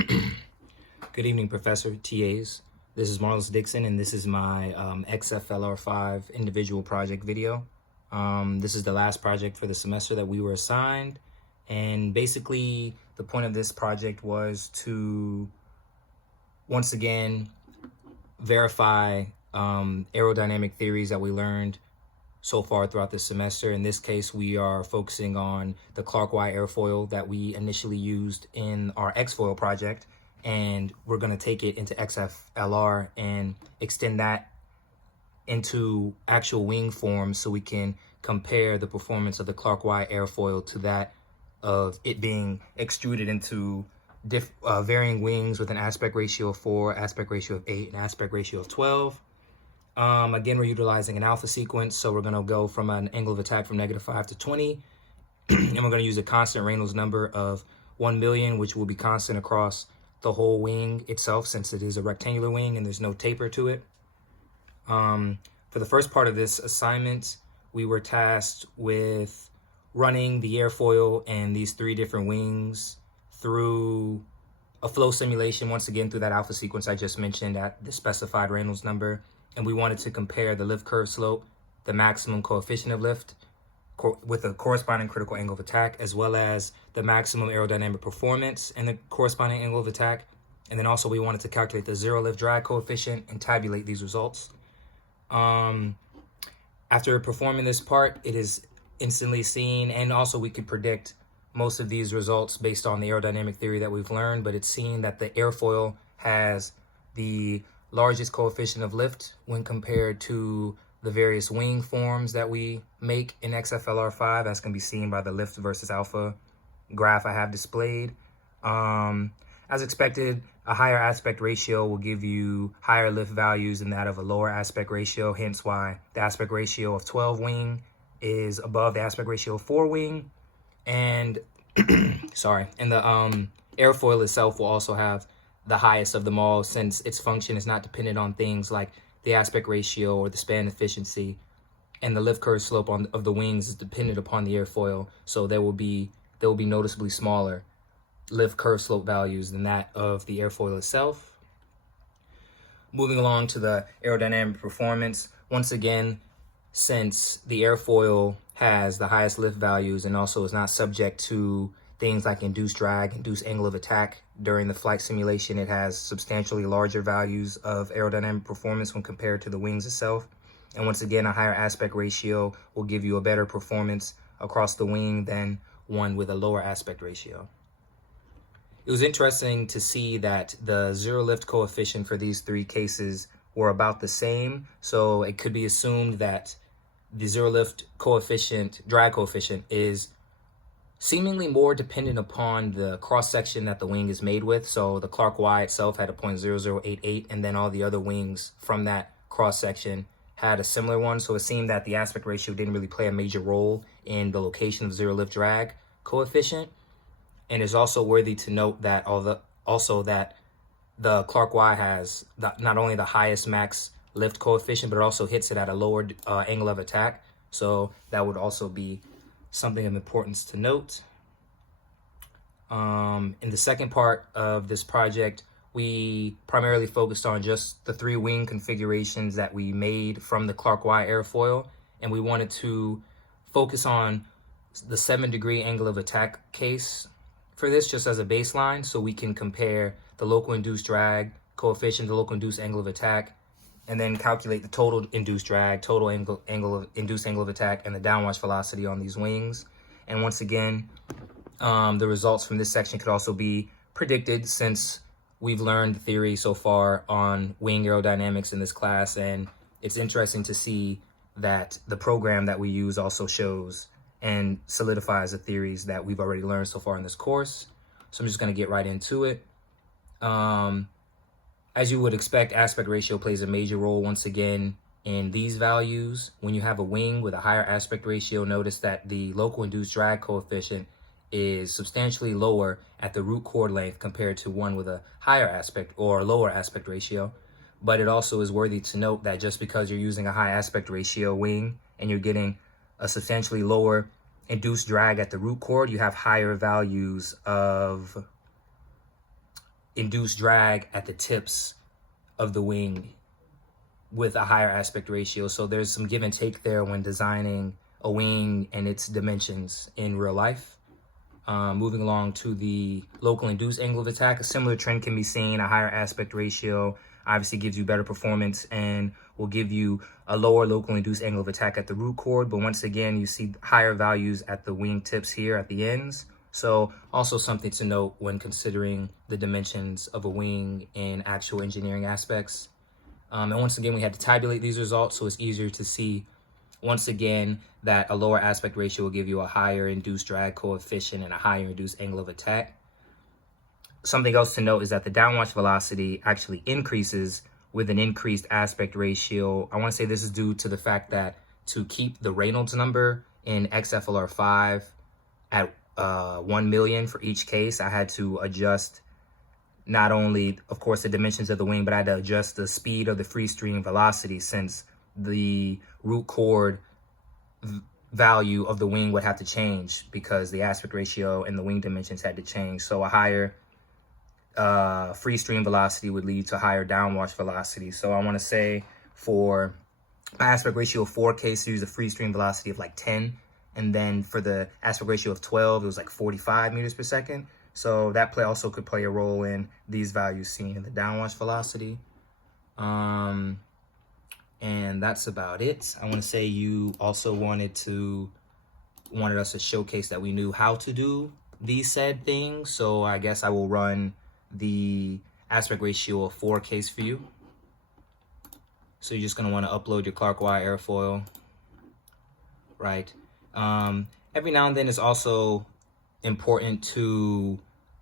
Good evening, Professor, TAs. This is Marlis Dixon, and this is my XFLR5 individual project video. This is the last project for the semester that we were assigned, and basically the point of this project was to, once again, verify aerodynamic theories that we learned so far throughout this semester. In this case, we are focusing on the Clark-Y airfoil that we initially used in our X-foil project, and we're going to take it into XFLR and extend that into actual wing form so we can compare the performance of the Clark-Y airfoil to that of it being extruded into varying wings with an aspect ratio of 4, aspect ratio of 8, and aspect ratio of 12. Again, we're utilizing an alpha sequence, so we're going to go from an angle of attack from -5 to 20, and we're going to use a constant Reynolds number of 1 million, which will be constant across the whole wing itself since it is a rectangular wing and there's no taper to it. For the first part of this assignment, we were tasked with running the airfoil and these 3 different wings through a flow simulation, once again through that alpha sequence I just mentioned at the specified Reynolds number. And we wanted to compare the lift curve slope, the maximum coefficient of lift with a corresponding critical angle of attack, as well as the maximum aerodynamic performance and the corresponding angle of attack. And then also we wanted to calculate the zero lift drag coefficient and tabulate these results. After performing this part, it is instantly seen, and also we could predict most of these results based on the aerodynamic theory that we've learned, but it's seen that the airfoil has the largest coefficient of lift when compared to the various wing forms that we make in XFLR5, as can be seen by the lift versus alpha graph I have displayed. As expected, a higher aspect ratio will give you higher lift values than that of a lower aspect ratio, hence why the aspect ratio of 12 wing is above the aspect ratio of 4 wing. And and the airfoil itself will also have the highest of them all, since its function is not dependent on things like the aspect ratio or the span efficiency, and the lift curve slope of the wings is dependent upon the airfoil, so there will be noticeably smaller lift curve slope values than that of the airfoil itself. Moving along to the aerodynamic performance, once again, since the airfoil has the highest lift values and also is not subject to things like induced drag, induced angle of attack during the flight simulation, it has substantially larger values of aerodynamic performance when compared to the wings itself. And once again, a higher aspect ratio will give you a better performance across the wing than one with a lower aspect ratio. It was interesting to see that the zero lift coefficient for these 3 cases were about the same, so it could be assumed that the zero lift coefficient, drag coefficient, is seemingly more dependent upon the cross-section that the wing is made with. So the Clark-Y itself had a 0.0088, and then all the other wings from that cross-section had a similar one. So it seemed that the aspect ratio didn't really play a major role in the location of zero lift drag coefficient. And it's also worthy to note that the Clark-Y has not only the highest max lift coefficient, but it also hits it at a lower angle of attack. So that would also be something of importance to note. In the second part of this project, we primarily focused on just the 3 wing configurations that we made from the Clark-Y airfoil, and we wanted to focus on the 7-degree angle of attack case for this, just as a baseline, so we can compare the local induced drag coefficient, the local induced angle of attack, and then calculate the total induced drag, total induced angle of attack, and the downwash velocity on these wings. And once again, the results from this section could also be predicted, since we've learned the theory so far on wing aerodynamics in this class, and it's interesting to see that the program that we use also shows and solidifies the theories that we've already learned so far in this course. So I'm just going to get right into it. As you would expect, aspect ratio plays a major role once again in these values. When you have a wing with a higher aspect ratio, notice that the local induced drag coefficient is substantially lower at the root chord length compared to one with a higher aspect or lower aspect ratio. But it also is worthy to note that just because you're using a high aspect ratio wing and you're getting a substantially lower induced drag at the root chord, you have higher values of induce drag at the tips of the wing with a higher aspect ratio. So there's some give and take there when designing a wing and its dimensions in real life. Moving along to the local induced angle of attack, a similar trend can be seen. A higher aspect ratio obviously gives you better performance and will give you a lower local induced angle of attack at the root chord. But once again, you see higher values at the wing tips here at the ends. So also something to note when considering the dimensions of a wing in actual engineering aspects. And once again, we had to tabulate these results so it's easier to see. Once again, that a lower aspect ratio will give you a higher induced drag coefficient and a higher induced angle of attack. Something else to note is that the downwash velocity actually increases with an increased aspect ratio. I want to say this is due to the fact that to keep the Reynolds number in XFLR5 at 1 million for each case, I had to adjust not only, of course, the dimensions of the wing, but I had to adjust the speed of the free stream velocity, since the root chord value of the wing would have to change because the aspect ratio and the wing dimensions had to change. So a higher free stream velocity would lead to higher downwash velocity. So I want to say for my aspect ratio of 4 case, use a free stream velocity of like 10. And then for the aspect ratio of 12, it was like 45 meters per second. So that also could play a role in these values seen in the downwash velocity. And that's about it. I want to say you also wanted us to showcase that we knew how to do these said things. So I guess I will run the aspect ratio of 4 case for you. So you're just going to want to upload your Clark wire airfoil, right? Every now and then it's also important to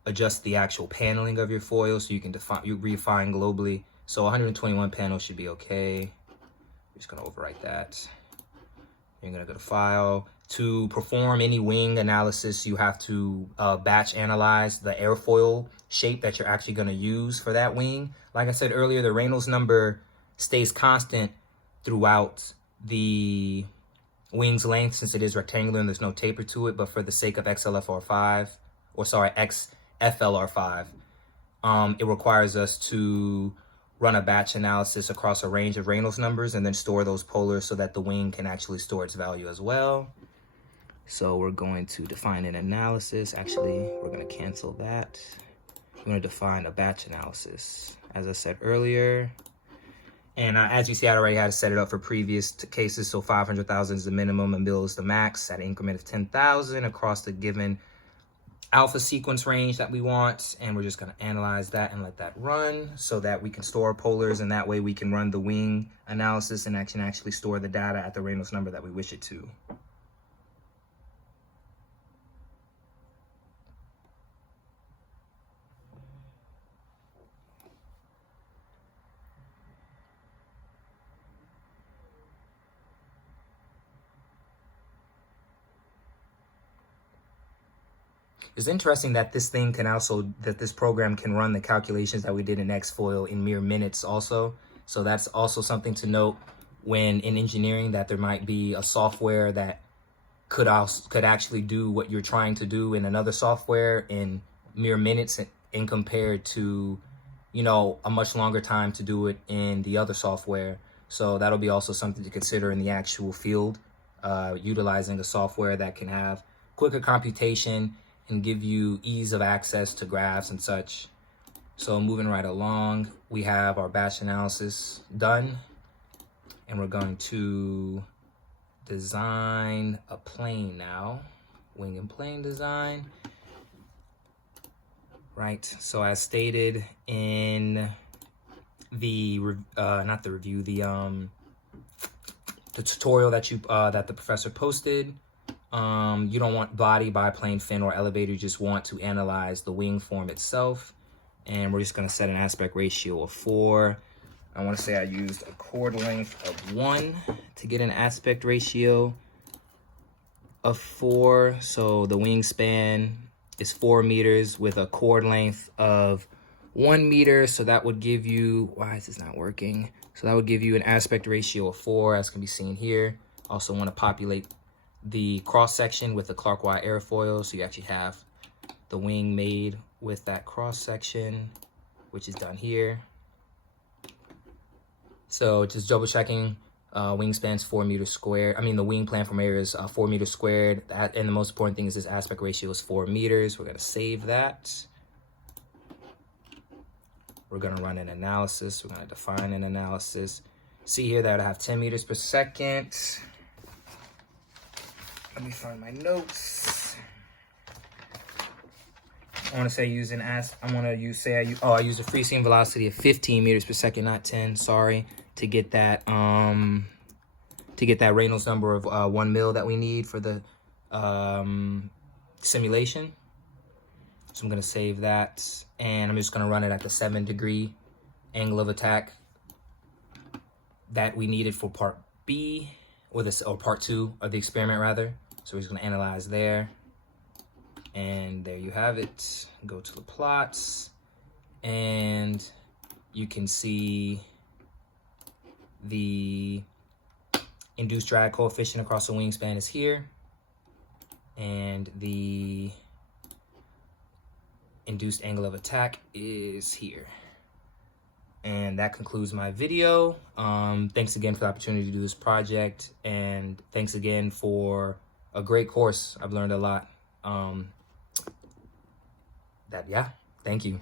adjust the actual paneling of your foil so you can refine globally. So 121 panels should be okay. Just gonna overwrite that. You're gonna go to File. To perform any wing analysis, you have to batch analyze the airfoil shape that you're actually gonna use for that wing. Like I said earlier, the Reynolds number stays constant throughout the wing's length since it is rectangular and there's no taper to it, but for the sake of XFLR5, it requires us to run a batch analysis across a range of Reynolds numbers and then store those polars so that the wing can actually store its value as well. So we're going to define an analysis. Actually, we're going to cancel that. We're going to define a batch analysis, as I said earlier. And as you see, I already had to set it up for previous cases. So 500,000 is the minimum and bill is the max at an increment of 10,000 across the given alpha sequence range that we want. And we're just going to analyze that and let that run so that we can store polars, and that way we can run the wing analysis and actually store the data at the Reynolds number that we wish it to. It's interesting that this program can run the calculations that we did in XFoil in mere minutes also. So that's also something to note when in engineering, that there might be a software that could actually do what you're trying to do in another software in mere minutes, and compared to, you know, a much longer time to do it in the other software. So that'll be also something to consider in the actual field, utilizing a software that can have quicker computation and give you ease of access to graphs and such. So moving right along, we have our batch analysis done, and we're going to design a plane now, wing and plane design. Right, so as stated in the the tutorial that the professor posted, you don't want body, biplane, fin, or elevator. You just want to analyze the wing form itself. And we're just going to set an aspect ratio of 4. I want to say I used a chord length of 1 to get an aspect ratio of 4. So the wingspan is 4 meters with a chord length of 1 meter. So that would give you, why is this not working? So that would give you an aspect ratio of 4, as can be seen here. Also want to populate the cross section with the Clark wire airfoil, so you actually have the wing made with that cross section. which is done here. So just double checking, wingspan's 4 meters squared. I mean, the wing plan from air is 4 meters squared. And the most important thing is this aspect ratio is 4 meters. We're gonna save that. We're gonna run an analysis. We're gonna define an analysis. See here that I have 10 meters per second. Let me find my notes. I want to say using I use a free seam velocity of 15 meters per second, not 10. Sorry, to get that Reynolds number of 1 mil that we need for the simulation. So I'm gonna save that, and I'm just gonna run it at the 7-degree angle of attack that we needed for part B, or part 2 of the experiment rather. So we're just gonna analyze there. And there you have it. Go to the plots, and you can see the induced drag coefficient across the wingspan is here, and the induced angle of attack is here. And that concludes my video. Thanks again for the opportunity to do this project, and thanks again for a great course. I've learned a lot. Yeah, thank you.